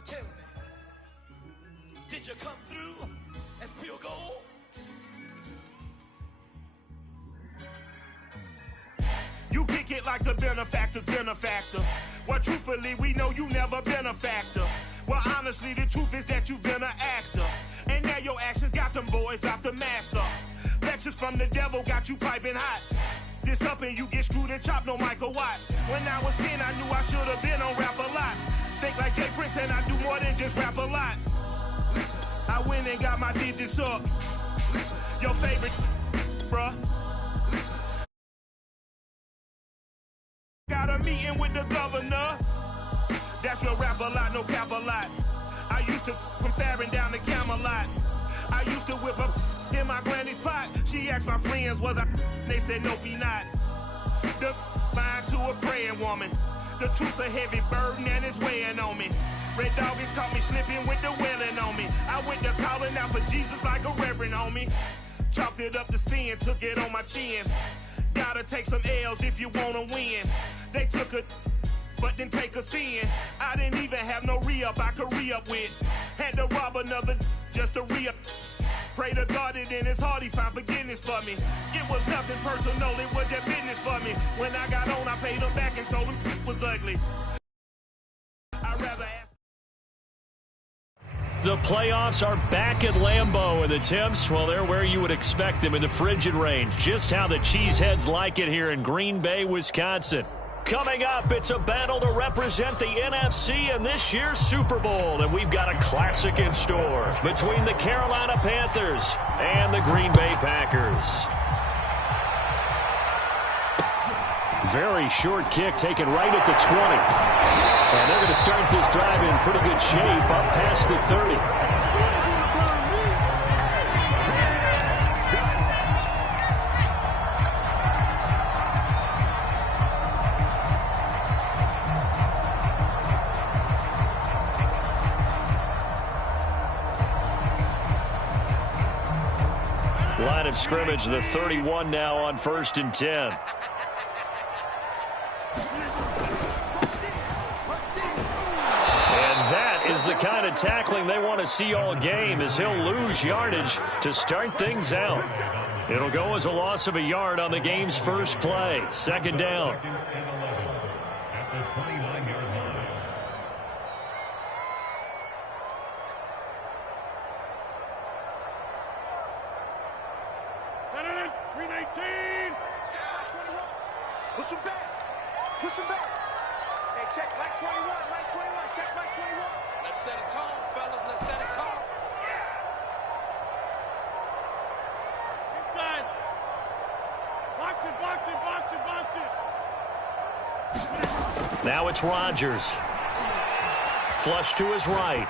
Mama, tell me, did you come through as pure gold? You kick it like the benefactor's benefactor. Well, truthfully, we know you never been a factor. Well, honestly, the truth is that you've been an actor. And now your actions got them boys about to mass up. Lectures from the devil got you piping hot. This up and you get screwed and chopped, no Michael Watts. When I was 10, I knew I should have been on Rap a Lot. Think like Jay Prince and I do more than just rap a lot. I went and got my digits up. Your favorite, bruh. Got a meeting with the governor. That's real rap a lot, no cap a lot. I used to from Farron down to Camelot. I used to whip up in my granny's pot. She asked my friends, was I? They said, nope, he not. The mind to a praying woman. The truth's a heavy burden and it's weighing on me. Red Doggies caught me slipping with the wailing on me. I went to calling out for Jesus like a reverend on me. Chalked it up to sin, took it on my chin. Gotta take some L's if you wanna win. They took a but didn't take a sin. I didn't even have no re-up I could re-up with. Had to rob another just to re-up. Pray to God that in his heart he found forgiveness for me. It was nothing personal, it was just business for me. When I got on, I paid him back and told him it was ugly. I'd rather ask. The playoffs are back at Lambeau, and the temps, well, they're where you would expect them in the frigid range. Just how the Cheeseheads like it here in Green Bay, Wisconsin. Coming up, it's a battle to represent the NFC in this year's Super Bowl, and we've got a classic in store between the Carolina Panthers and the Green Bay Packers. Very short kick taken right at the 20. And they're going to start this drive in pretty good shape up past the 30. Line of scrimmage, the 31 now on 1st and 10. Is the kind of tackling they want to see all game, as he'll lose yardage to start things out. It'll go as a loss of a yard on the game's first play. 2nd down. Push him back. Push him back. Hey, check Mike 21. Mike 21. Check Mike 21. Let's set a tone, fellas. Let's set a tone. Inside. Box it, box it, box it, box it. Now it's Rodgers. Flush to his right.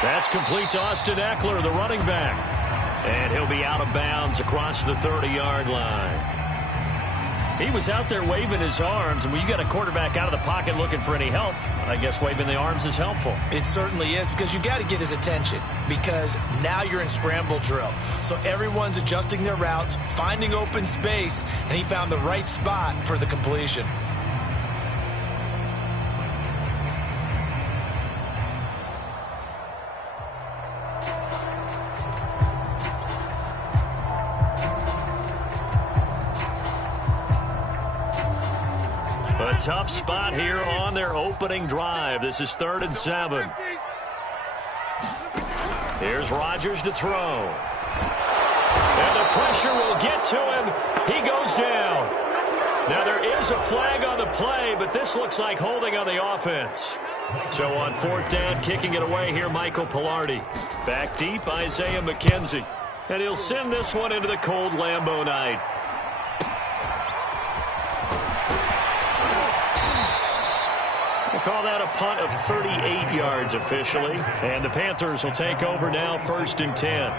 That's complete to Austin Eckler, the running back. And he'll be out of bounds across the 30-yard line. He was out there waving his arms, and when you got a quarterback out of the pocket looking for any help, I guess waving the arms is helpful. It certainly is, because you got to get his attention, because now you're in scramble drill. So everyone's adjusting their routes, finding open space, and he found the right spot for the completion. A tough spot here on their opening drive. This is 3rd and 7. Here's Rodgers to throw. And the pressure will get to him. He goes down. Now there is a flag on the play, but this looks like holding on the offense. So on 4th down, kicking it away here, Michael Pilardi. Back deep, Isaiah McKenzie. And he'll send this one into the cold Lambeau night. We'll call that a punt of 38 yards officially. And the Panthers will take over now, 1st and 10.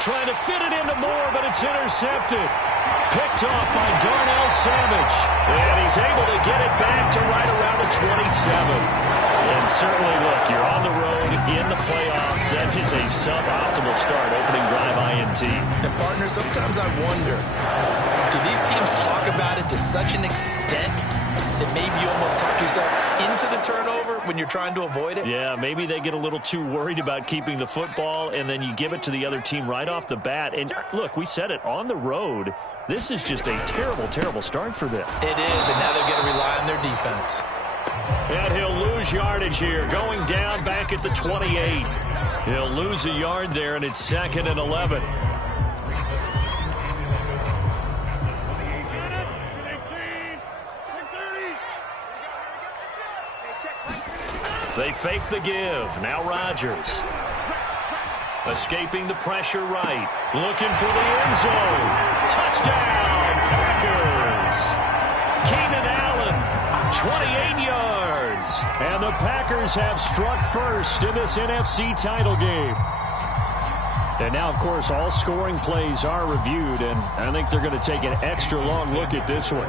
Trying to fit it into Moore, but it's intercepted. Picked off by Darnell Savage. And he's able to get it back to right around the 27. And certainly, look, you're on the road in the playoffs. That is a suboptimal start, opening drive INT. And, partner, sometimes I wonder, do these teams talk about it to such an extent that maybe you almost talk yourself into the turnover when you're trying to avoid it? Yeah, maybe they get a little too worried about keeping the football, and then you give it to the other team right off the bat. And, look, we said it, on the road, this is just a terrible, terrible start for them. It is, and now they've got to rely on their defense. And he'll lose yardage here, going down back at the 28. He'll lose a yard there, and it's 2nd and 11. They fake the give. Now Rodgers. Escaping the pressure right. Looking for the end zone. Touchdown, Packers. Keenan Allen, 28 yards. And the Packers have struck first in this NFC title game. And now, of course, all scoring plays are reviewed, and I think they're going to take an extra long look at this one.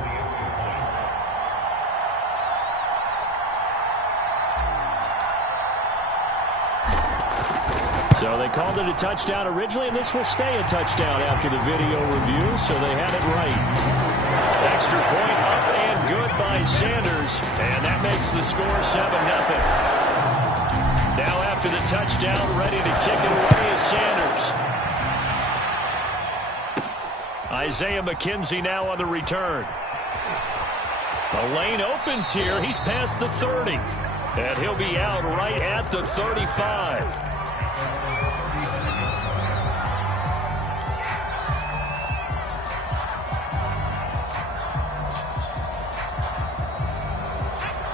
So they called it a touchdown originally, and this will stay a touchdown after the video review, so they had it right. Extra point up and good by Sanders, and that makes the score 7-0. Now after the touchdown, ready to kick it away is Sanders. Isaiah McKenzie now on the return. The lane opens here. He's past the 30, and he'll be out right at the 35.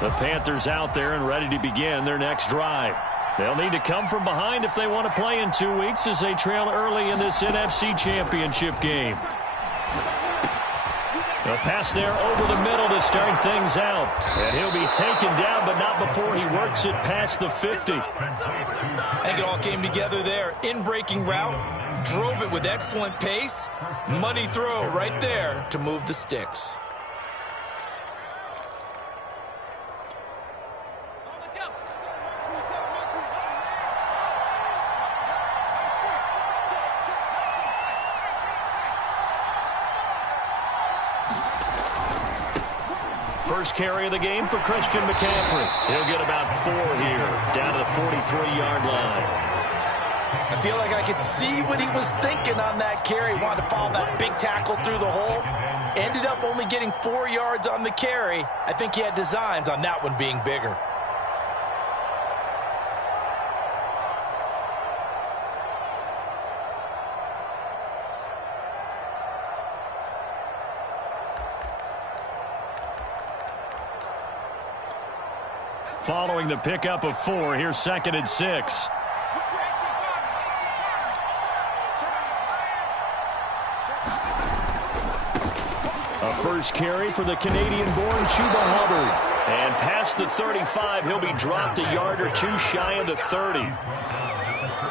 The Panthers out there and ready to begin their next drive. They'll need to come from behind if they want to play in 2 weeks as they trail early in this NFC Championship game. A pass there over the middle to start things out. And he'll be taken down, but not before he works it past the 50. I think it all came together there. In-breaking route, drove it with excellent pace. Money throw right there to move the sticks. First carry of the game for Christian McCaffrey. He'll get about 4 here, down to the 43-yard line. I feel like I could see what he was thinking on that carry. Wanted to follow that big tackle through the hole. Ended up only getting 4 yards on the carry. I think he had designs on that one being bigger. Following the pickup of 4, here's 2nd and 6. A first carry for the Canadian-born Chuba Hubbard. And past the 35, he'll be dropped a yard or 2 shy of the 30.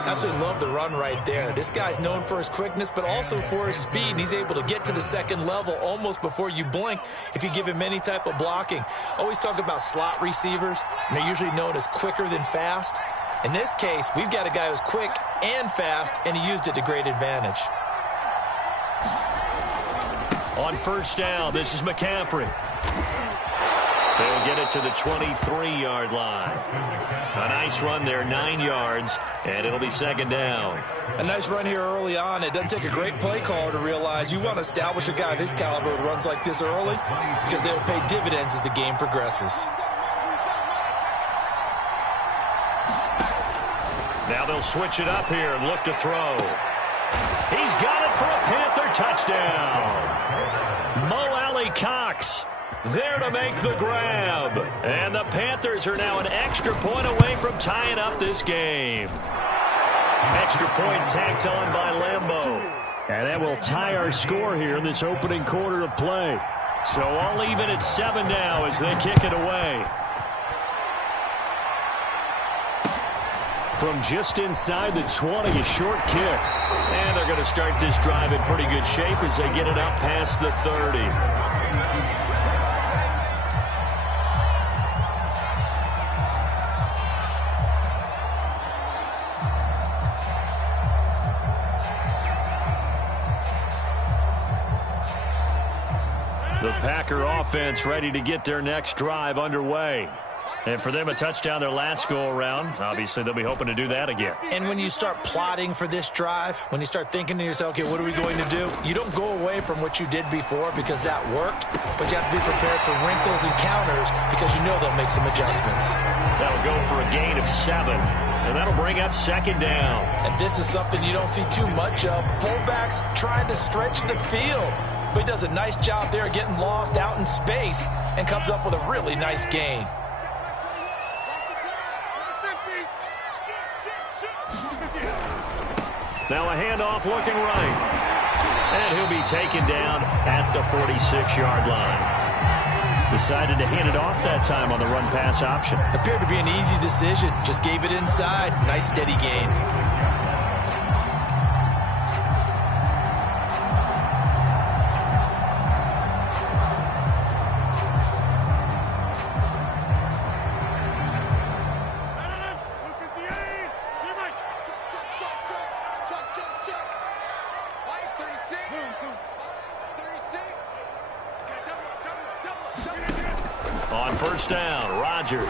Absolutely love the run right there. This guy's known for his quickness, but also for his speed. And he's able to get to the second level almost before you blink if you give him any type of blocking. Always talk about slot receivers, and they're usually known as quicker than fast. In this case, we've got a guy who's quick and fast, and he used it to great advantage. On first down, this is McCaffrey. They'll get it to the 23-yard line. A nice run there, 9 yards, and it'll be 2nd down. A nice run here early on. It doesn't take a great play caller to realize you want to establish a guy of his caliber with runs like this early because they'll pay dividends as the game progresses. Now they'll switch it up here and look to throw. He's got it for a Panther touchdown. Mo Alley Cox there to make the grab. And the Panthers are now an extra point away from tying up this game. Extra point tacked on by Lambeau. And that will tie our score here in this opening quarter of play. So all even at 7 now as they kick it away. From just inside the 20, a short kick. And they're going to start this drive in pretty good shape as they get it up past the 30. The Packer offense ready to get their next drive underway. And for them, a touchdown their last go-around. Obviously, they'll be hoping to do that again. And when you start plotting for this drive, when you start thinking to yourself, okay, what are we going to do? You don't go away from what you did before because that worked, but you have to be prepared for wrinkles and counters because you know they'll make some adjustments. That'll go for a gain of 7, and that'll bring up second down. And this is something you don't see too much of. Fullbacks trying to stretch the field. But he does a nice job there getting lost out in space and comes up with a really nice gain. Now a handoff looking right. And he'll be taken down at the 46-yard line. Decided to hand it off that time on the run-pass option. Appeared to be an easy decision. Just gave it inside. Nice steady gain. On first down, Rodgers.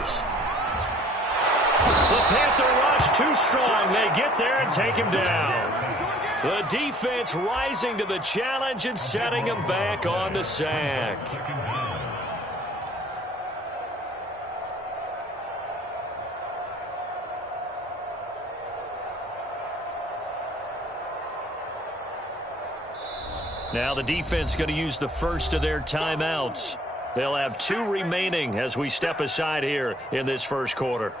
The Panther rush too strong. They get there and take him down. The defense rising to the challenge and setting him back on the sack. Now the defense going to use the first of their timeouts. They'll have 2 remaining as we step aside here in this first quarter.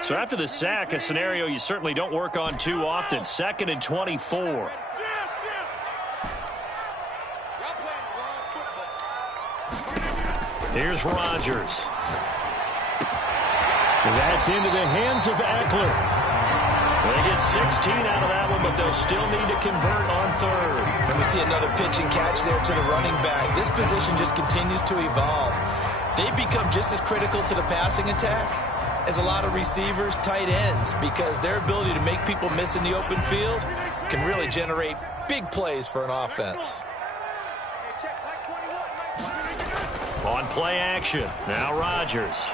So after the sack, a scenario you certainly don't work on too often. 2nd and 24. Here's Rodgers. That's into the hands of Eckler. They get 16 out of that one, but they'll still need to convert on 3rd. And we see another pitch and catch there to the running back. This position just continues to evolve. They become just as critical to the passing attack as a lot of receivers, tight ends, because their ability to make people miss in the open field can really generate big plays for an offense. On play action, now Rodgers.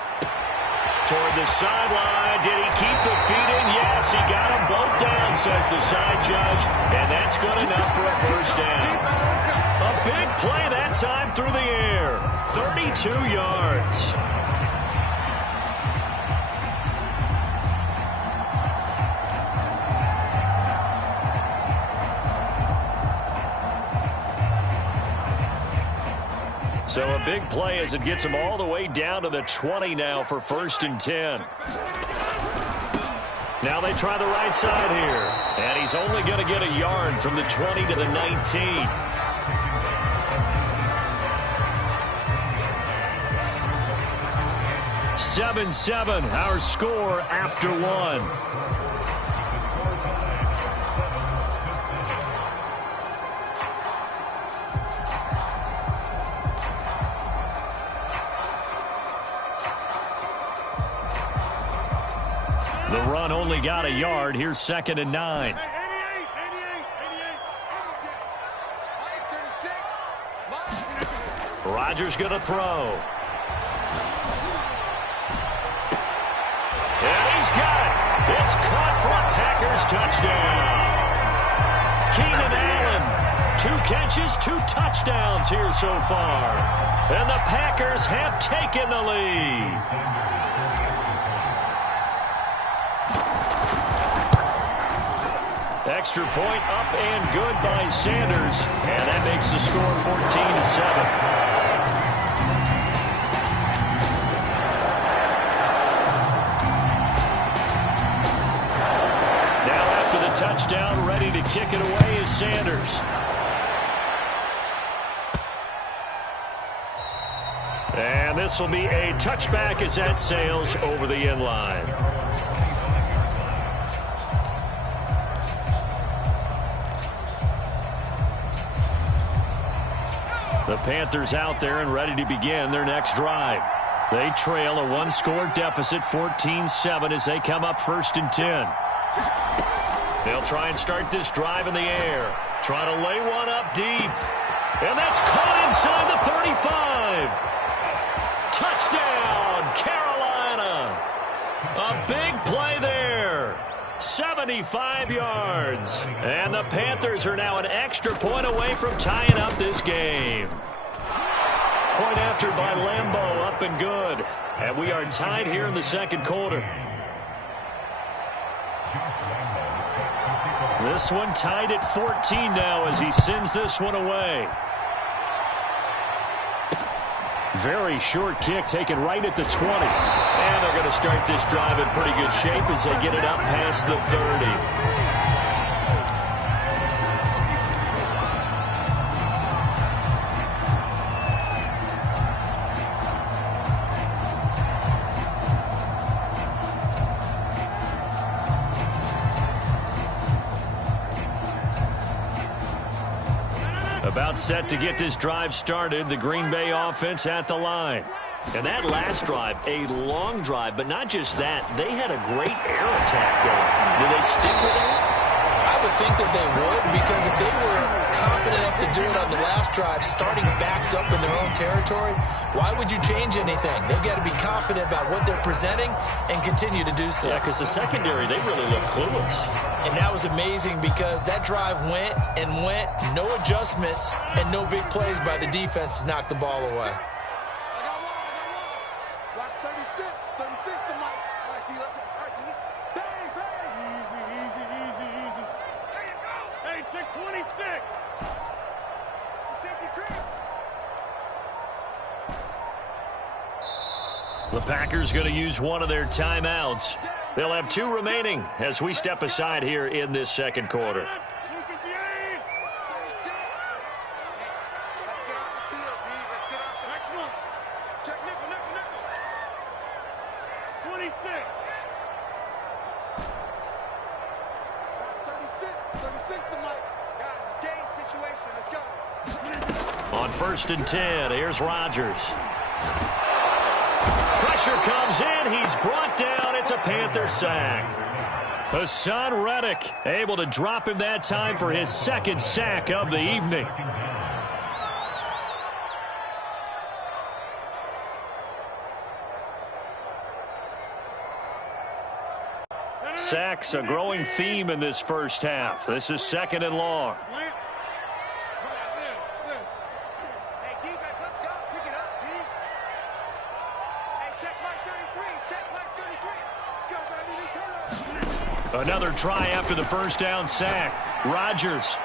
Toward the sideline. Did he keep the feet in? Yes, he got them both down, says the side judge, and that's good enough for a first down. A big play that time through the air. 32 yards. So a big play as it gets him all the way down to the 20 now for 1st and 10. Now they try the right side here. And he's only going to get a yard from the 20 to the 19. "7-7, our score after 1. The run only got a yard. Here's 2nd and 9. Rodgers going to throw. And he's got it. It's caught for a Packers touchdown. Keenan Allen, 2 catches, 2 touchdowns here so far. And the Packers have taken the lead. Extra point up and good by Sanders. And that makes the score 14-7. Now after the touchdown, ready to kick it away is Sanders. And this will be a touchback as that sails over the end line. The Panthers out there and ready to begin their next drive. They trail a one-score deficit, 14-7, as they come up 1st and 10. They'll try and start this drive in the air. Trying to lay one up deep. And that's caught inside the 35. Touchdown, Carolina. A big play there. 75 yards. And the Panthers are now an extra point away from tying up this game. Point after by Lambeau, up and good. And we are tied here in the second quarter. This one tied at 14 now as he sends this one away. Very short kick taken right at the 20. And they're going to start this drive in pretty good shape as they get it up past the 30. About set to get this drive started, the Green Bay offense at the line. And that last drive, a long drive, but not just that, they had a great air attack going. Do they stick with it? I would think that they would, because if they were confident enough to do it on the last drive, starting backed up in their own territory, why would you change anything? They've got to be confident about what they're presenting and continue to do so. Yeah, because the secondary, they really look clueless. And that was amazing because that drive went and went, no adjustments, and no big plays by the defense to knock the ball away. Watch 36. 36 to Mike. All right, T. All right, T. Bang, bang. Easy. There you go. Hey, check 26. It's a safety crib. The Packers going to use one of their timeouts. They'll have 2 remaining as we step aside here in this second quarter. Let's get off the field, D. Let's get off the next one. Check nickel. 26. Watch 36 to Mike. Guys, it's game situation. Let's go. On 1st and 10, here's Rodgers. Pressure comes in. He's brought down. It's a Panther sack. Hassan Reddick able to drop him that time for his 2nd sack of the evening. Sacks a growing theme in this first half. This is 2nd and long. Hey, defense, let's go. Pick it up, D. Hey, check Mike 33. Check Mike 33. Let's go, baby. Turn up. Another try after the first down sack. Rodgers.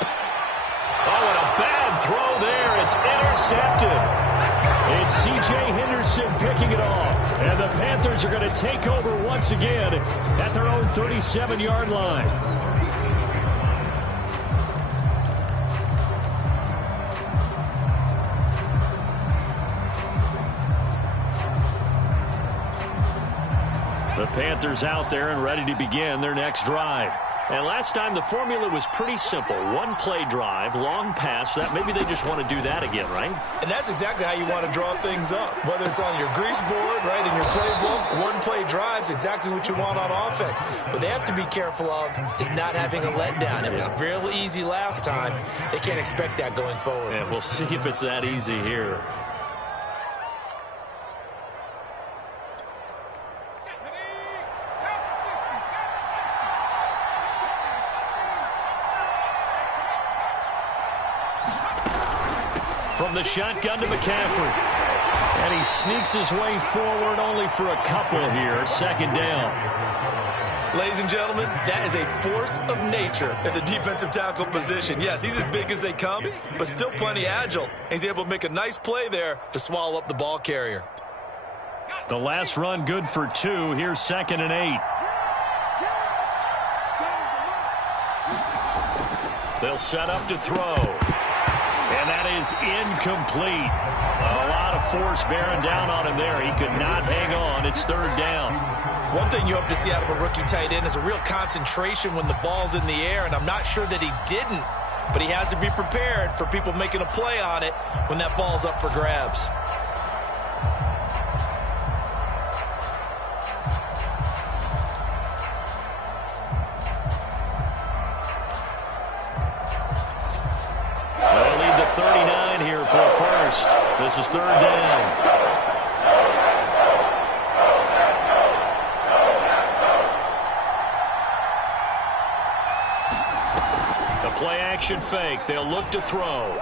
Oh, and a bad throw there. It's intercepted. It's C.J. Henderson picking it off. And the Panthers are going to take over once again at their own 37-yard line. The Panthers out there and ready to begin their next drive. And last time the formula was pretty simple. 1-play drive, long pass. That maybe they just want to do that again, right? And that's exactly how you want to draw things up. Whether it's on your grease board, right, in your playbook, 1-play drives, exactly what you want on offense. What they have to be careful of is not having a letdown. It was real easy last time. They can't expect that going forward. And we'll see if it's that easy here. From the shotgun to McCaffrey. And he sneaks his way forward only for a couple here. 2nd down. Ladies and gentlemen, that is a force of nature at the defensive tackle position. Yes, he's as big as they come, but still plenty agile. He's able to make a nice play there to swallow up the ball carrier. The last run good for 2. Here's 2nd and 8. They'll set up to throw. And that is incomplete. A lot of force bearing down on him there. He could not hang on. It's third down. One thing you hope to see out of a rookie tight end is a real concentration when the ball's in the air, and I'm not sure that he didn't, but he has to be prepared for people making a play on it when that ball's up for grabs. They'll lead the 39 here for a first. This is third down. Play action fake. They'll look to throw.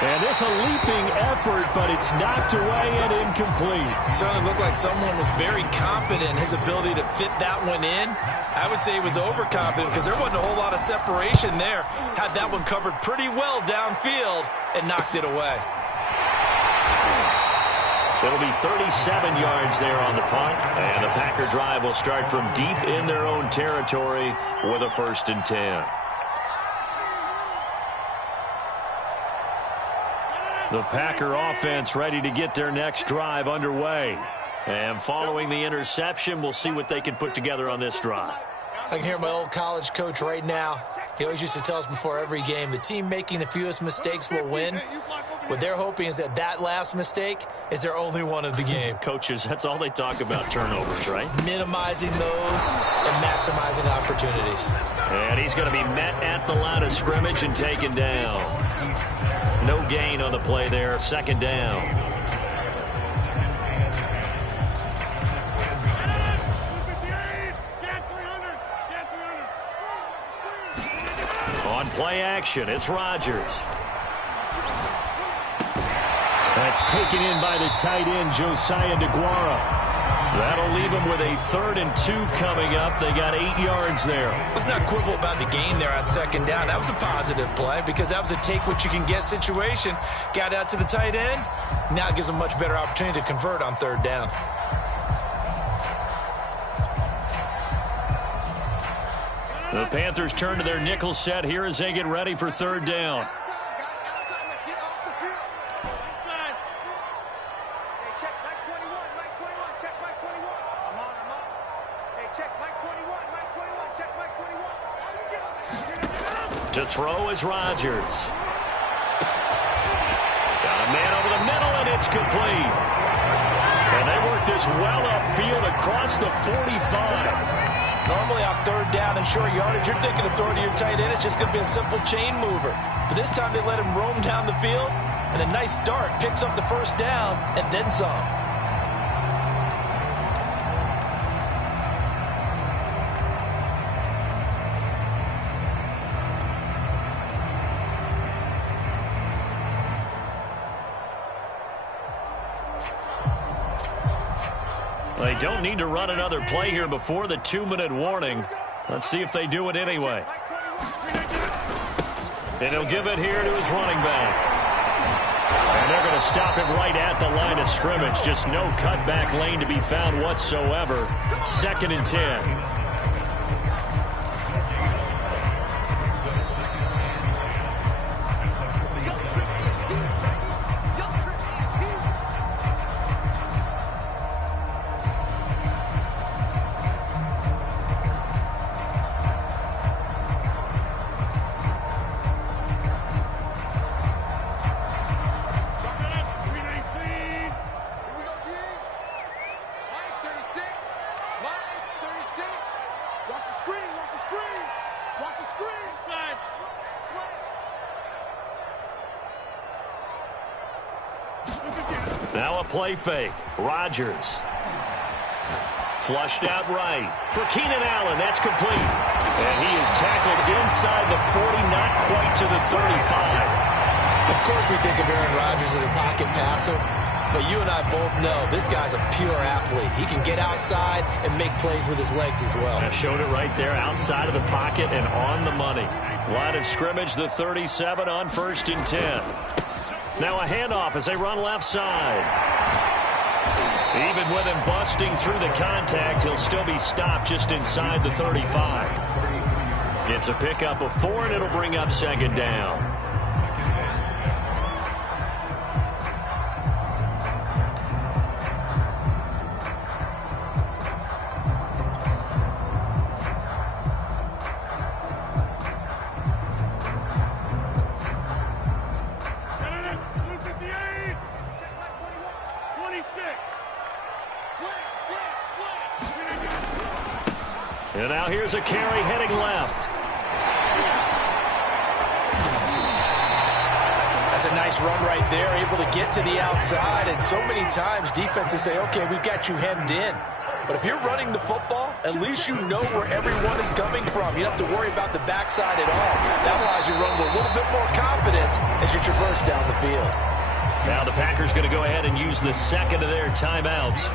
And this a leaping effort, but it's knocked away and incomplete. Certainly looked like someone was very confident in his ability to fit that one in. I would say he was overconfident because there wasn't a whole lot of separation there. Had that one covered pretty well downfield and knocked it away. It'll be 37 yards there on the punt, and the Packer drive will start from deep in their own territory with a 1st and 10. The Packer offense ready to get their next drive underway. And following the interception, we'll see what they can put together on this drive. I can hear my old college coach right now. He always used to tell us before every game, the team making the fewest mistakes will win. What they're hoping is that that last mistake is their only one of the game. Coaches, that's all they talk about, turnovers, right? Minimizing those and maximizing opportunities. And he's going to be met at the line of scrimmage and taken down. No gain on the play there, 2nd down. On play action, it's Rodgers. That's taken in by the tight end, Josiah DeGuara. That'll leave him with a 3rd and 2 coming up. They got 8 yards there. Let's not quibble about the gain there on 2nd down. That was a positive play because that was a take-what-you-can-get situation. Got out to the tight end. Now it gives them a much better opportunity to convert on 3rd down. The Panthers turn to their nickel set here as they get ready for 3rd down. To throw is Rodgers. Got a man over the middle, and it's complete. And they work this well upfield across the 45. Normally on 3rd down and short yardage, you're thinking of throwing to your tight end. It's just going to be a simple chain mover. But this time they let him roam down the field, and a nice dart picks up the 1st down and then some. They don't need to run another play here before the 2-minute warning. Let's see if they do it anyway. And he'll give it here to his running back. And they're going to stop him right at the line of scrimmage. Just no cutback lane to be found whatsoever. 2nd and 10. Now a play fake. Rodgers. Flushed out right. For Keenan Allen, that's complete. And he is tackled inside the 40, not quite to the 35. Of course we think of Aaron Rodgers as a pocket passer, but you and I both know this guy's a pure athlete. He can get outside and make plays with his legs as well. I showed it right there, outside of the pocket and on the money. Line of scrimmage, the 37 on 1st and 10. Now a handoff as they run left side. Even with him busting through the contact, he'll still be stopped just inside the 35. It's a pickup of 4, and it'll bring up second down. And now here's a carry heading left. That's a nice run right there, able to get to the outside. And so many times defenses say, okay, we've got you hemmed in. But if you're running the football, at least you know where everyone is coming from. You don't have to worry about the backside at all. That allows you to run with a little bit more confidence as you traverse down the field. Now the Packers going to go ahead and use the second of their timeouts,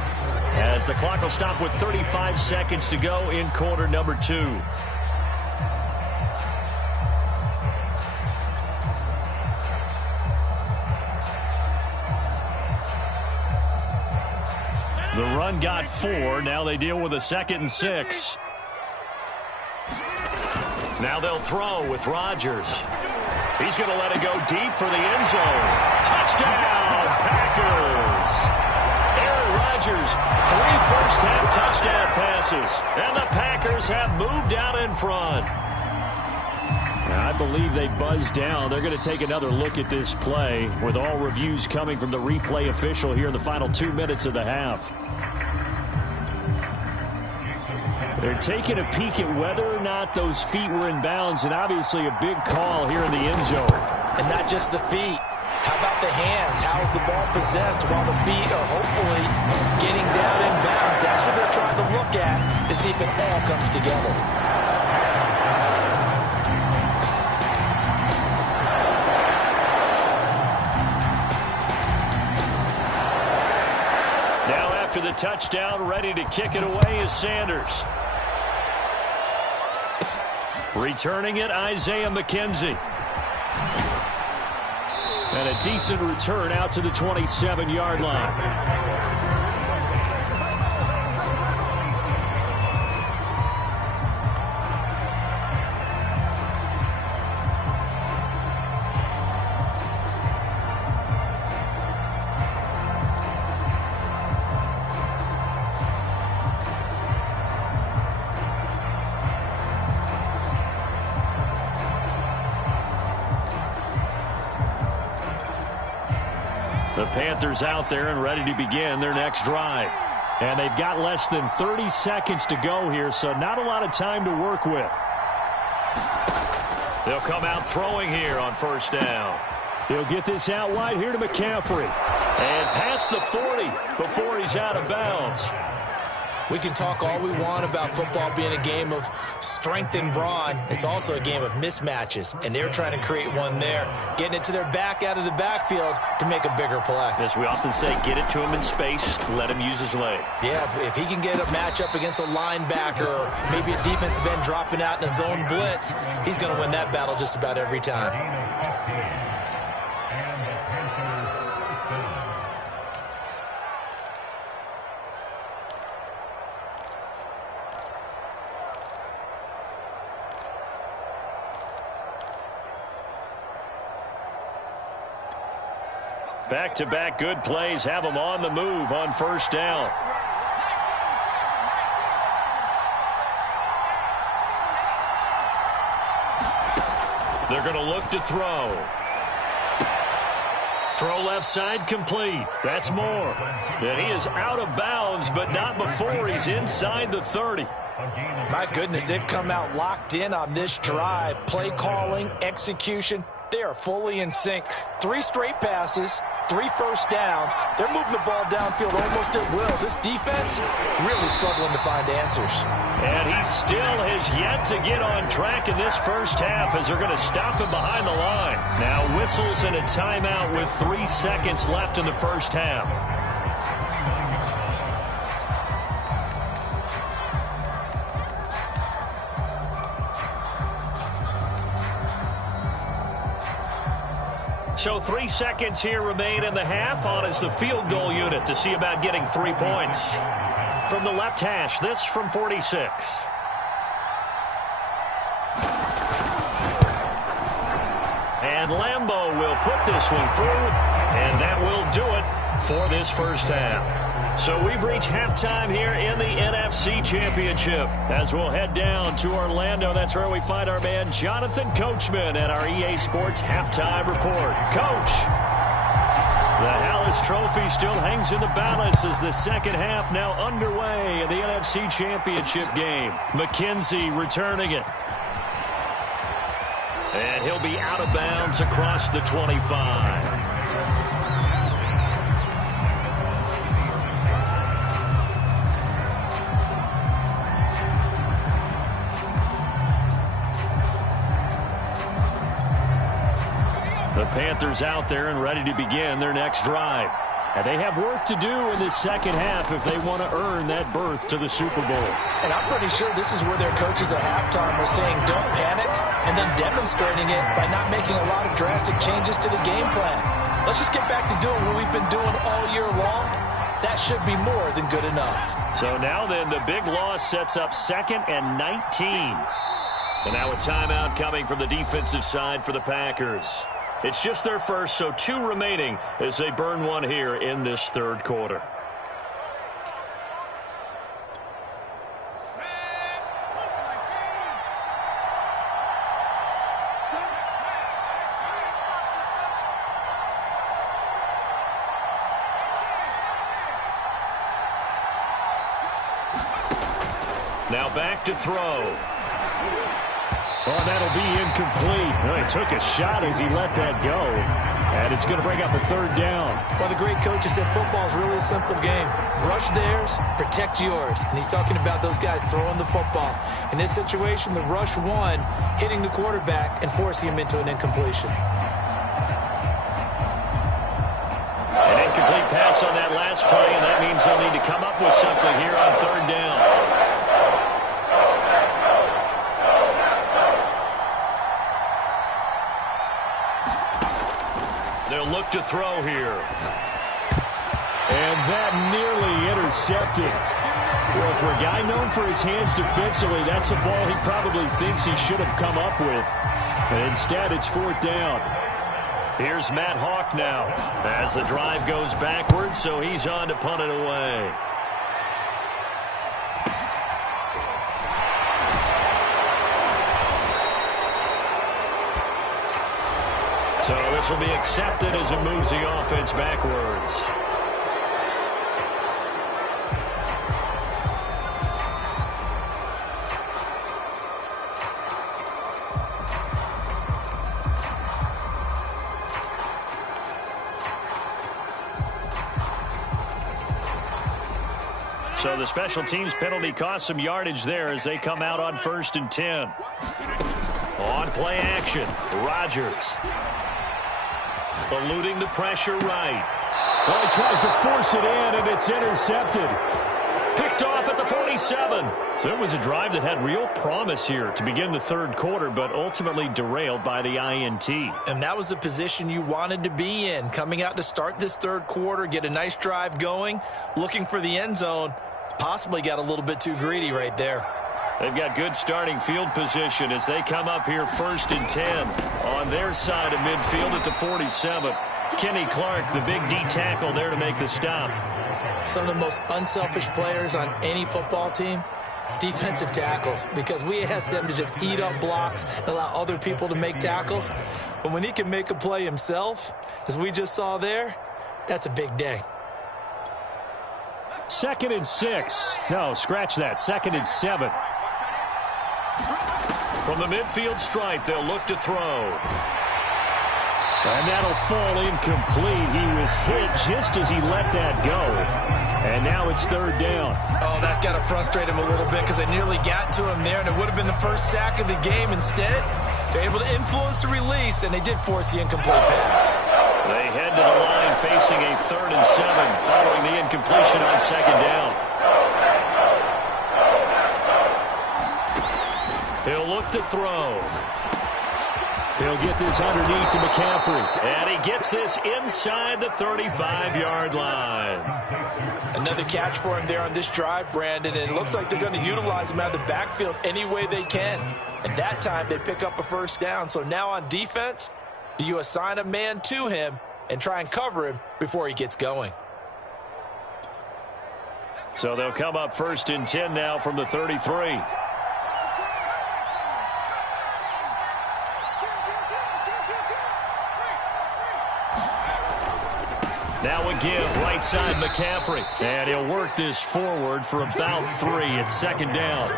as the clock will stop with 35 seconds to go in quarter number 2. The run got 4. Now they deal with a 2nd and 6. Now they'll throw with Rodgers. He's going to let it go deep for the end zone. Touchdown, Packers! Aaron Rodgers, 3 first-half touchdown passes, and the Packers have moved out in front. Now, I believe they buzzed down. They're going to take another look at this play, with all reviews coming from the replay official here in the final 2 minutes of the half. They're taking a peek at whether or not those feet were in bounds, and obviously a big call here in the end zone. And not just the feet. How about the hands? How's the ball possessed while the feet are hopefully getting down in bounds? That's what they're trying to look at to see if it all comes together. Now after the touchdown, ready to kick it away is Sanders. Returning it, Isaiah McKenzie. And a decent return out to the 27-yard line. The Panthers out there and ready to begin their next drive. And they've got less than 30 seconds to go here, so not a lot of time to work with. They'll come out throwing here on first down. He'll get this out wide here to McCaffrey. And past the 40 before he's out of bounds. We can talk all we want about football being a game of strength and brawn. It's also a game of mismatches, and they're trying to create one there, getting it to their back out of the backfield to make a bigger play. As we often say, get it to him in space, let him use his leg. Yeah, if he can get a matchup against a linebacker or maybe a defensive end dropping out in a zone blitz, he's going to win that battle just about every time. Back-to-back good plays have them on the move on first down. They're going to look to throw. Throw left side complete. That's more. And he is out of bounds, but not before he's inside the 30. My goodness, they've come out locked in on this drive. Play calling, execution, they are fully in sync. 3 straight passes, 3 first downs. They're moving the ball downfield almost at will. This defense really struggling to find answers. And he still has yet to get on track in this first half as they're going to stop him behind the line. Now whistles and a timeout with 3 seconds left in the first half. So 3 seconds here remain in the half. On is the field goal unit to see about getting 3 points. From the left hash, this from 46. And Lambeau will put this one through, and that will do it for this first half. So we've reached halftime here in the NFC Championship. As we'll head down to Orlando, that's where we find our man Jonathan Coachman at our EA Sports Halftime Report. Coach, the Hallis Trophy still hangs in the balance as the second half now underway in the NFC Championship game. McKenzie returning it. And he'll be out of bounds across the 25. The Panthers out there and ready to begin their next drive. And they have work to do in this second half if they want to earn that berth to the Super Bowl. And I'm pretty sure this is where their coaches at halftime were saying don't panic and then demonstrating it by not making a lot of drastic changes to the game plan. Let's just get back to doing what we've been doing all year long. That should be more than good enough. So now then, the big loss sets up 2nd and 19. And now a timeout coming from the defensive side for the Packers. It's just their first, so 2 remaining as they burn one here in this third quarter. Now back to throw. Oh, that'll be incomplete. Well, he took a shot as he let that go. And it's going to bring up a third down. Well, the great coach has said football is really a simple game. Rush theirs, protect yours. And he's talking about those guys throwing the football. In this situation, the rush one, hitting the quarterback and forcing him into an incompletion. An incomplete pass on that last play, and that means they'll need to come up with something here on third down. They'll look to throw here. And that nearly intercepted. Well, for a guy known for his hands defensively, that's a ball he probably thinks he should have come up with. And instead, it's 4th down. Here's Matt Hawk now as the drive goes backwards, so he's on to punt it away. So this will be accepted as it moves the offense backwards. So the special teams penalty cost some yardage there as they come out on 1st and 10. On play action, Rodgers. Eluding the pressure right. Well, he tries to force it in, and it's intercepted. Picked off at the 47. So it was a drive that had real promise here to begin the third quarter, but ultimately derailed by the INT. And that was the position you wanted to be in, coming out to start this third quarter, get a nice drive going, looking for the end zone. Possibly got a little bit too greedy right there. They've got good starting field position as they come up here 1st and 10 on their side of midfield at the 47. Kenny Clark, the big D tackle there to make the stop. Some of the most unselfish players on any football team, defensive tackles, because we ask them to just eat up blocks and allow other people to make tackles. But when he can make a play himself, as we just saw there, that's a big day. 2nd and 6. No, scratch that. 2nd and 7. From the midfield stripe, they'll look to throw. And that'll fall incomplete. He was hit just as he let that go. And now it's 3rd down. Oh, that's got to frustrate him a little bit because they nearly got to him there, and it would have been the first sack of the game. Instead, they're able to influence the release, and they did force the incomplete pass. They head to the line facing a 3rd and 7 following the incompletion on 2nd down. He'll look to throw. He'll get this underneath to McCaffrey. And he gets this inside the 35-yard line. Another catch for him there on this drive, Brandon, and it looks like they're going to utilize him out of the backfield any way they can. And that time they pick up a 1st down. So now on defense, Do you assign a man to him and try and cover him before he gets going? So they'll come up 1st and 10 now from the 33. Now a give, right side McCaffrey. And he'll work this forward for about 3 at 2nd down.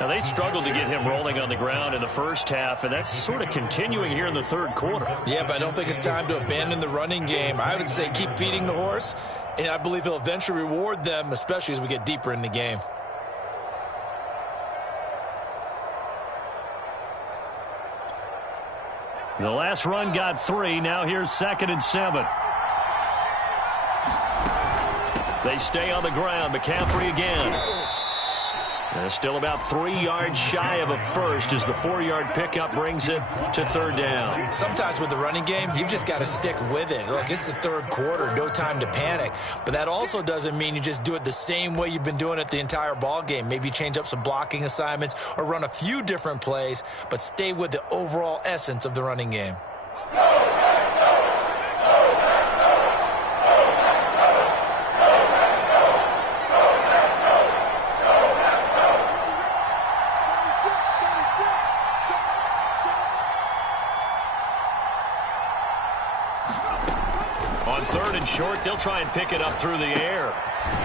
Now, they struggled to get him rolling on the ground in the first half, and that's sort of continuing here in the 3rd quarter. Yeah, but I don't think it's time to abandon the running game. I would say keep feeding the horse, and I believe he'll eventually reward them, especially as we get deeper in the game. The last run got 3. Now here's 2nd and 7. They stay on the ground. McCaffrey again. And still about 3 yards shy of a first as the 4-yard pickup brings it to 3rd down. Sometimes with the running game, you've just got to stick with it. Look, it's the 3rd quarter, no time to panic. But that also doesn't mean you just do it the same way you've been doing it the entire ball game. Maybe change up some blocking assignments or run a few different plays, but stay with the overall essence of the running game. Short, they'll try and pick it up through the air.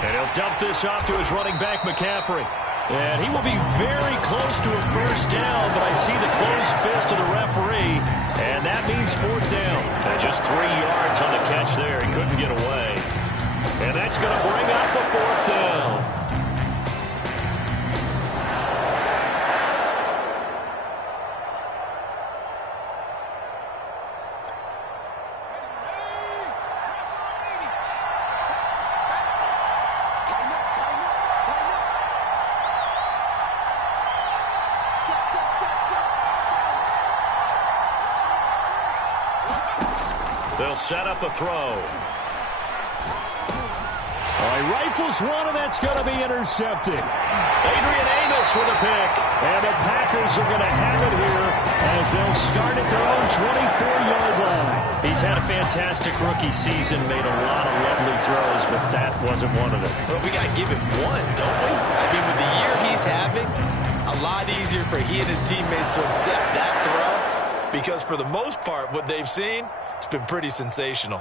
And he'll dump this off to his running back, McCaffrey. And he will be very close to a first down, but I see the closed fist of the referee, and that means 4th down. And just 3 yards on the catch there. He couldn't get away. And that's going to bring up a 4th down. They'll set up a throw. All right, rifles one, and that's going to be intercepted. Adrian Amos with a pick. And the Packers are going to have it here as they'll start at their own 24-yard line. He's had a fantastic rookie season, made a lot of lovely throws, but that wasn't one of them. Well, we got to give him one, don't we? I mean, with the year he's having, a lot easier for he and his teammates to accept that throw because for the most part, what they've seen, it's been pretty sensational.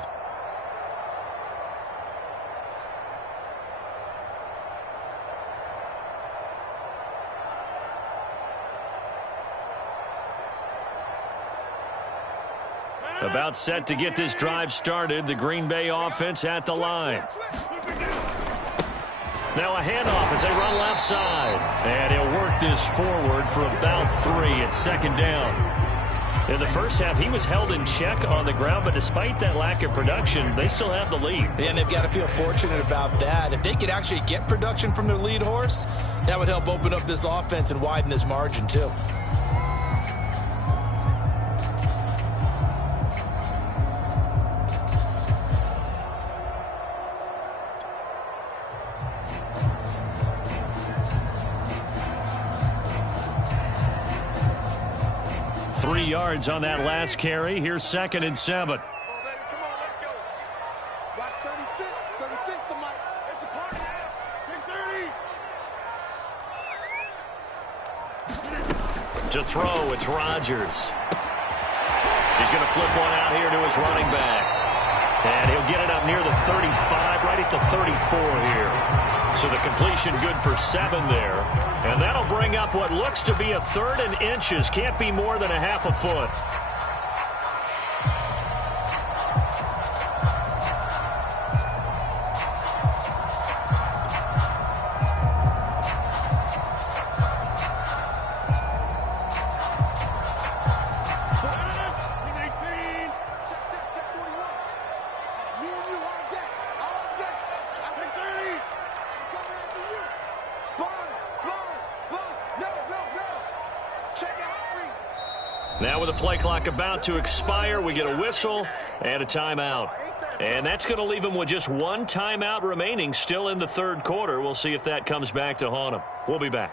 About set to get this drive started, the Green Bay offense at the line. Now a handoff as they run left side. And he'll work this forward for about 3 at 2nd down. In the first half, he was held in check on the ground, but despite that lack of production, they still have the lead. Yeah, and they've got to feel fortunate about that. If they could actually get production from their lead horse, that would help open up this offense and widen this margin, too. Yards on that last carry. Here's 2nd and 7. Come on, let's go. Watch 36. 36 the mic. It's a party now. 10-30. To throw, it's Rodgers. He's going to flip one out here to his running back. And he'll get it up near the 35, right at the 34 here. So the completion good for 7 there. And that'll bring up what looks to be a 3rd and inches. Can't be more than a half a foot. Now with the play clock about to expire, we get a whistle and a timeout. And that's going to leave them with just 1 timeout remaining still in the 3rd quarter. We'll see if that comes back to haunt them. We'll be back.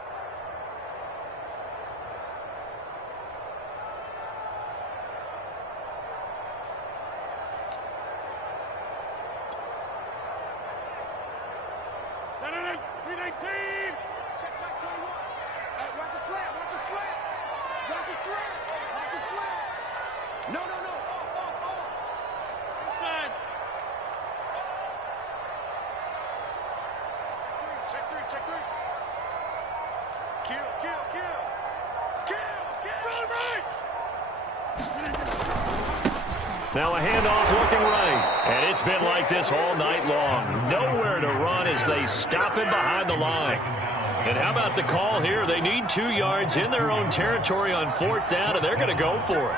Now a handoff looking right. And it's been like this all night long. Nowhere to run as they stop him behind the line. And how about the call here? They need 2 yards in their own territory on 4th down, and they're going to go for it.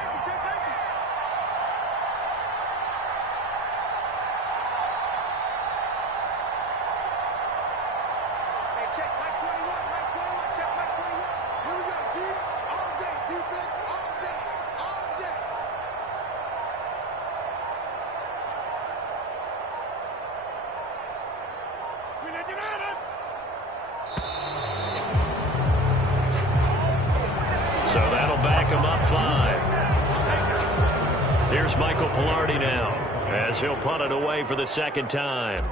So that'll back him up 5. Here's Michael Pilardi now as he'll punt it away for the second time.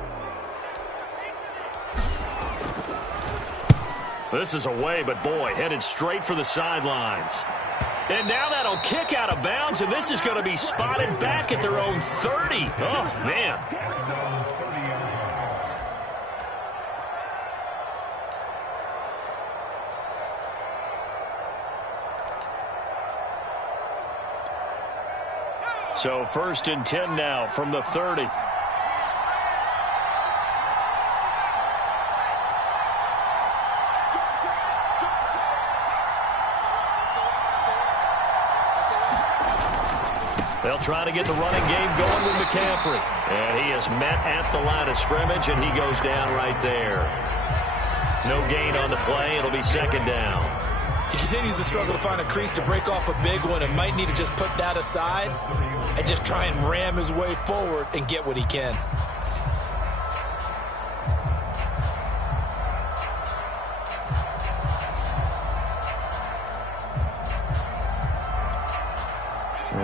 This is away, but boy, headed straight for the sidelines. And now that'll kick out of bounds, and this is going to be spotted back at their own 30. Oh, man. So 1st and 10 now from the 30. They'll try to get the running game going with McCaffrey. And he is met at the line of scrimmage, and he goes down right there. No gain on the play. It'll be 2nd down. He continues to struggle to find a crease to break off a big one and might need to just put that aside and just try and ram his way forward and get what he can.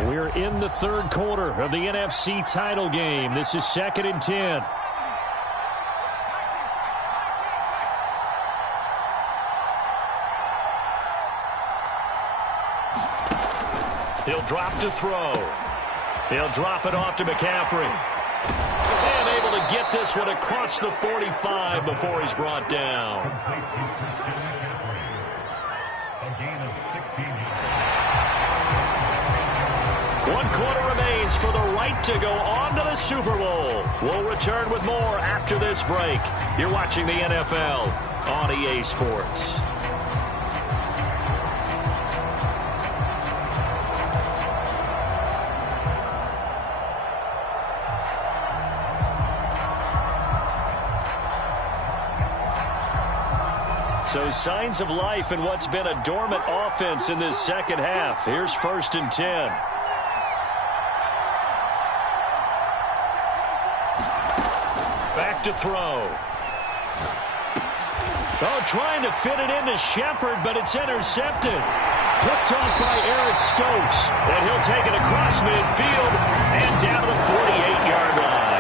We're in the 3rd quarter of the NFC title game. This is 2nd and 10. He'll drop to throw. He'll drop it off to McCaffrey. And able to get this one across the 45 before he's brought down. A gain of 16. 1 quarter remains for the right to go on to the Super Bowl. We'll return with more after this break. You're watching the NFL on EA Sports. So signs of life in what's been a dormant offense in this second half. Here's 1st and 10. Back to throw. Oh, trying to fit it into Shepard, but it's intercepted. Picked off by Eric Stokes. And he'll take it across midfield and down to the 48-yard line.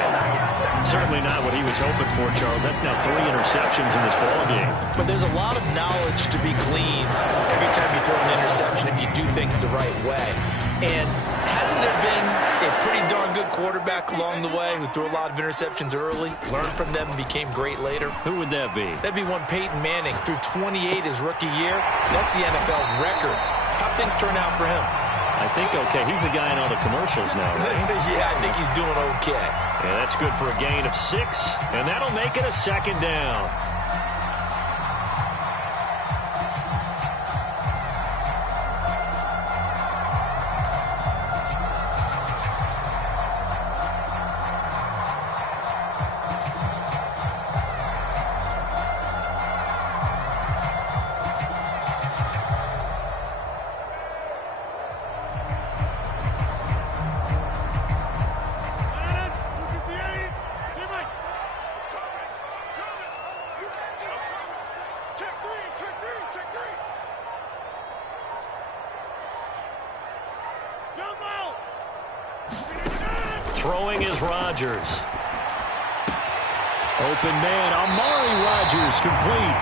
Certainly not what he was hoping for, Charles. That's now 3 interceptions in this ballgame. But there's a lot of knowledge to be gleaned every time you throw an interception if you do things the right way. And hasn't there been a pretty darn good quarterback along the way who threw a lot of interceptions early, learned from them, and became great later? Who would that be? That'd be one Peyton Manning. Threw 28 his rookie year. That's the NFL record. How'd things turn out for him? I think okay. He's the guy in all the commercials now, right? Yeah, I think he's doing okay. Yeah, that's good for a gain of 6, and that'll make it a 2nd down. Throwing is Rodgers. Open man, Amari Rodgers, complete.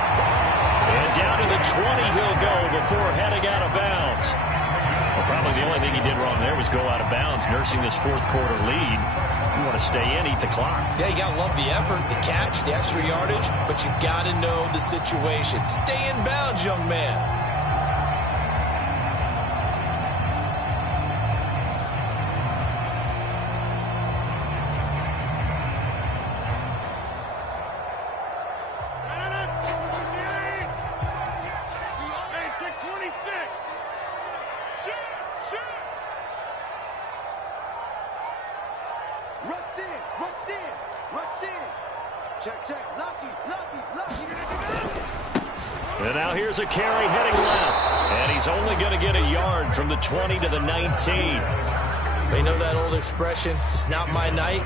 And down to the 20 he'll go before heading out of bounds. Well, probably the only thing he did wrong there was go out of bounds, nursing this 4th quarter lead. You want to stay in, eat the clock. Yeah, you got to love the effort, the catch, the extra yardage, but you got to know the situation. Stay in bounds, young man. Rush in. Check, check. Lucky. And now here's a carry heading left. And he's only going to get a yard from the 20 to the 19. You know that old expression, it's not my night?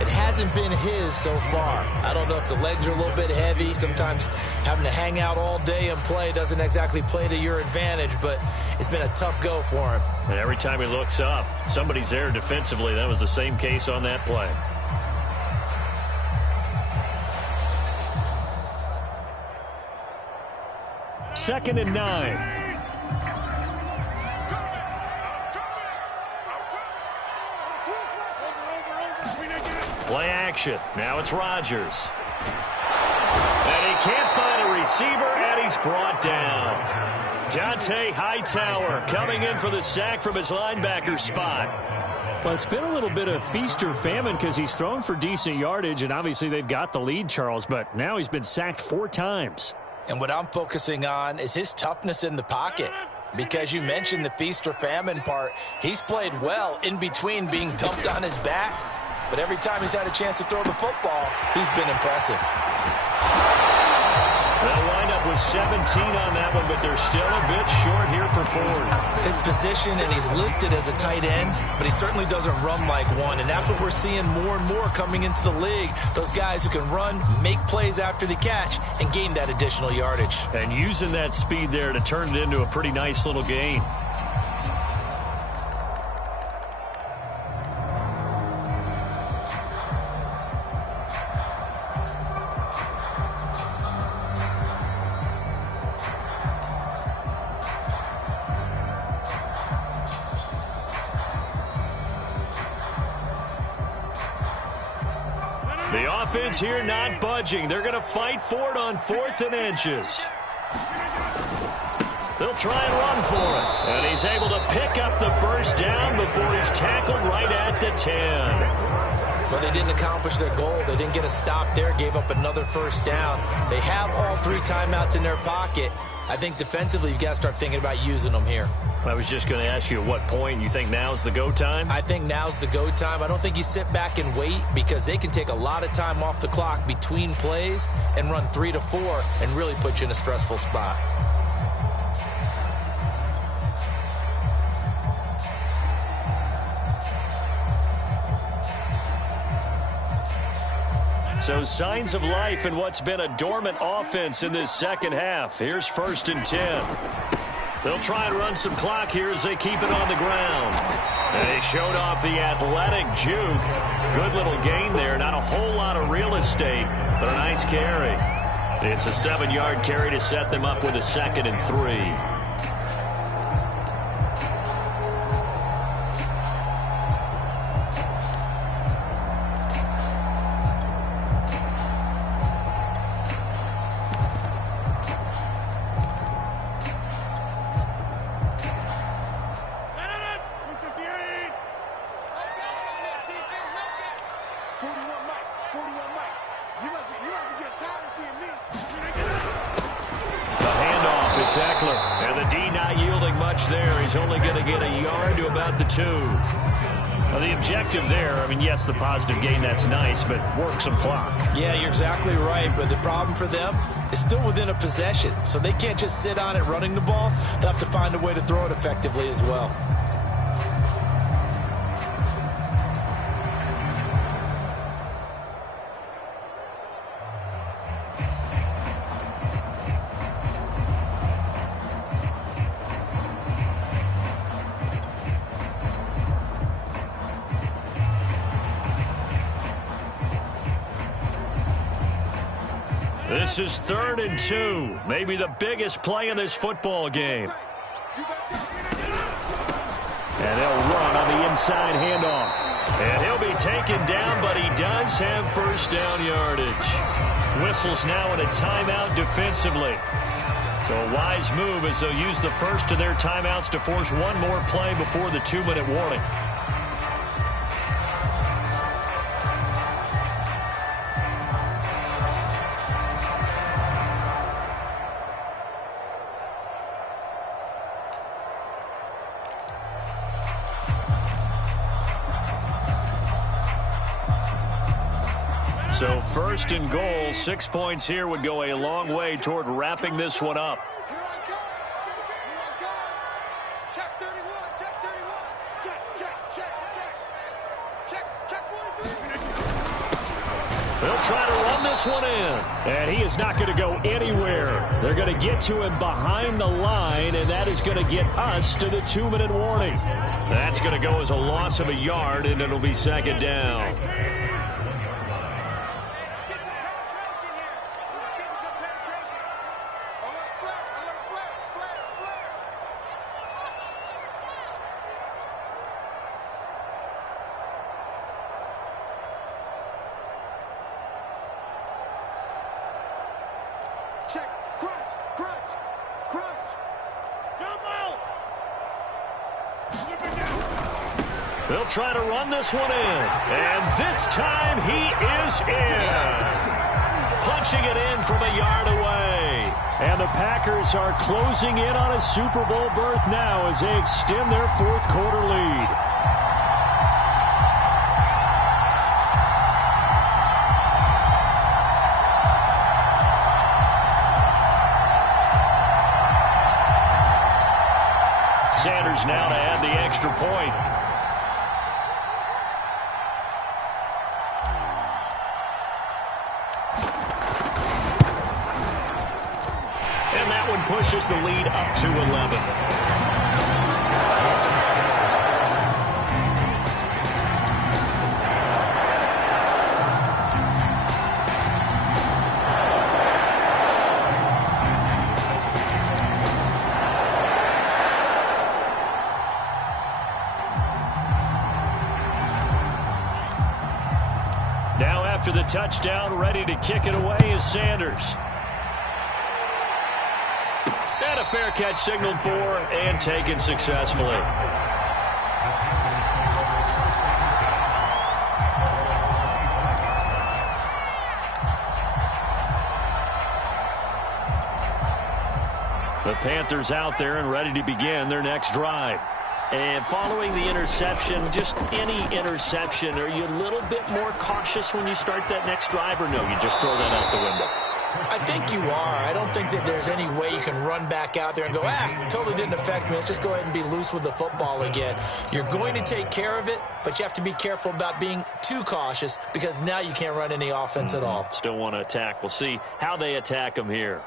It hasn't been his so far. I don't know if the legs are a little bit heavy. Sometimes having to hang out all day and play doesn't exactly play to your advantage, but it's been a tough go for him. And every time he looks up, somebody's there defensively. That was the same case on that play. Second and 9. Play action. Now it's Rodgers. And he can't find a receiver, and he's brought down. Dante Hightower coming in for the sack from his linebacker spot. Well, it's been a little bit of feast or famine because he's thrown for decent yardage, and obviously they've got the lead, Charles, but now he's been sacked 4 times. And what I'm focusing on is his toughness in the pocket. Because you mentioned the feast or famine part, he's played well in between being dumped on his back. But every time he's had a chance to throw the football, he's been impressive. They'll wind up with 17 on that one, but they're still a bit short here for Ford. His position, and he's listed as a tight end, but he certainly doesn't run like one. And that's what we're seeing more and more coming into the league. Those guys who can run, make plays after the catch, and gain that additional yardage. And using that speed there to turn it into a pretty nice little gain. The offense here not budging. They're going to fight for it on 4th and inches. They'll try and run for it. And he's able to pick up the first down before he's tackled right at the 10. Well, they didn't accomplish their goal. They didn't get a stop there, gave up another first down. They have all 3 timeouts in their pocket. I think defensively you've got to start thinking about using them here. I was just going to ask you at what point you think now's the go time? I think now's the go time. I don't think you sit back and wait because they can take a lot of time off the clock between plays and run 3 to 4 and really put you in a stressful spot. So signs of life in what's been a dormant offense in this second half. Here's 1st and 10. They'll try and run some clock here as they keep it on the ground. And they showed off the athletic juke. Good little gain there. Not a whole lot of real estate, but a nice carry. It's a 7-yard carry to set them up with a 2nd and 3. Tackler, and the D not yielding much there. He's only going to get a yard to about the 2. Well, the objective there, I mean, yes, the positive gain, that's nice, but work some clock. Yeah, you're exactly right, but the problem for them is still within a possession, so they can't just sit on it running the ball. They'll have to find a way to throw it effectively as well. This is 3rd and 2. Maybe the biggest play in this football game. And they'll run on the inside handoff. And he'll be taken down, but he does have first down yardage. Whistles now in a timeout defensively. So a wise move as they'll use the first of their timeouts to force one more play before the 2-minute warning. So first and goal, 6 points here would go a long way toward wrapping this one up. Here I come. Here I come. Check 31. Check 31. Check 43. They'll try to run this one in. And he is not going to go anywhere. They're going to get to him behind the line, and that is going to get us to the 2-minute warning. That's going to go as a loss of a yard, and it'll be second down. Check. Crunch. Jumbo. Slip it down. They'll try to run this one in. And this time he is in. Yes. Punching it in from a yard away. And the Packers are closing in on a Super Bowl berth now as they extend their fourth quarter lead. Sanders now to add the extra point. And that one pushes the lead up to 11. After the touchdown, ready to kick it away is Sanders. And a fair catch signaled for and taken successfully. The Panthers out there and ready to begin their next drive. And following the interception, just any interception, are you a little bit more cautious when you start that next drive, or no, you just throw that out the window? I think you are. I don't think that there's any way you can run back out there and go, totally didn't affect me. Let's just go ahead and be loose with the football again. You're going to take care of it, but you have to be careful about being too cautious because now you can't run any offense at all. Still want to attack. We'll see how they attack them here.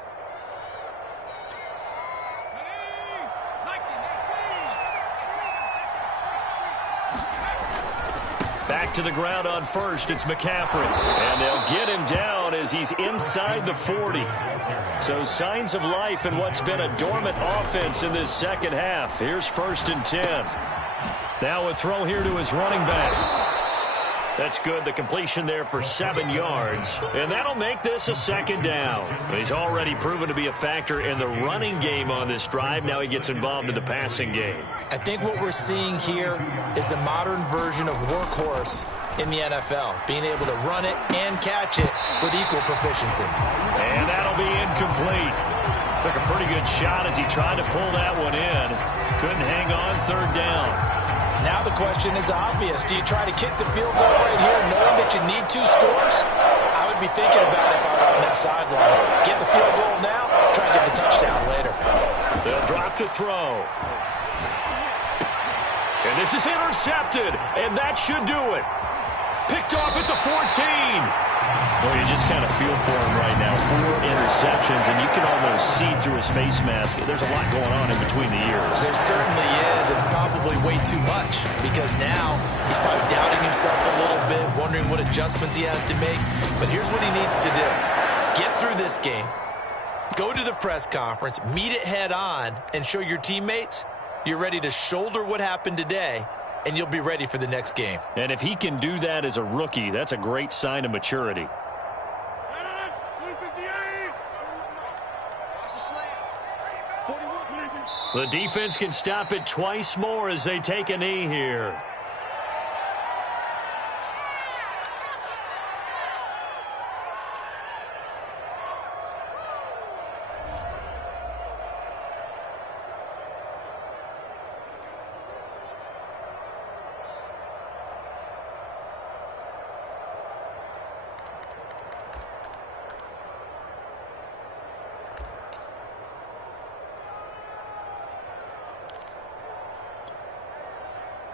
Back to the ground on first, it's McCaffrey. And they'll get him down as he's inside the 40. So signs of life in what's been a dormant offense in this second half. Here's 1st and 10. Now a throw here to his running back. That's good. The completion there for 7 yards. And that'll make this a second down. He's already proven to be a factor in the running game on this drive. Now he gets involved in the passing game. I think what we're seeing here is the modern version of workhorse in the NFL, being able to run it and catch it with equal proficiency. And that'll be incomplete. Took a pretty good shot as he tried to pull that one in. Couldn't hang on, 3rd down. Now the question is obvious. Do you try to kick the field goal right here knowing that you need 2 scores? I would be thinking about it if I were on that sideline. Get the field goal now, try to get the touchdown later. They'll drop to throw. And this is intercepted, and that should do it. Picked off at the 14. Well, you just kind of feel for him right now. 4 interceptions, and you can almost see through his face mask. There's a lot going on in between the ears. There certainly is, and probably way too much, because now he's probably doubting himself a little bit, wondering what adjustments he has to make. But here's what he needs to do. Get through this game, go to the press conference, meet it head on, and show your teammates you're ready to shoulder what happened today, and you'll be ready for the next game. And if he can do that as a rookie, that's a great sign of maturity. The defense can stop it twice more as they take a knee here.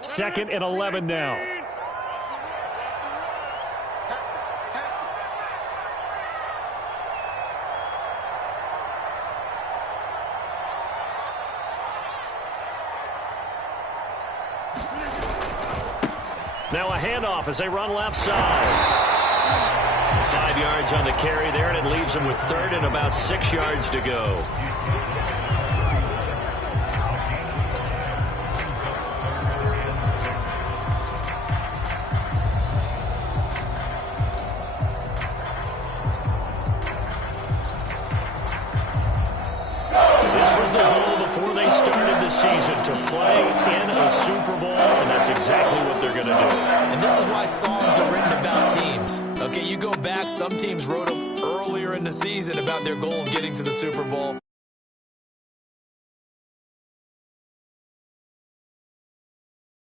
2nd and 11 now. Now a handoff as they run left side. 5 yards on the carry there, and it leaves them with 3rd and about 6 yards to go. This was the goal before they started the season, to play in a Super Bowl, and that's exactly what they're going to do. And this is why songs are written about teams. Okay, you go back, some teams wrote them earlier in the season about their goal of getting to the Super Bowl.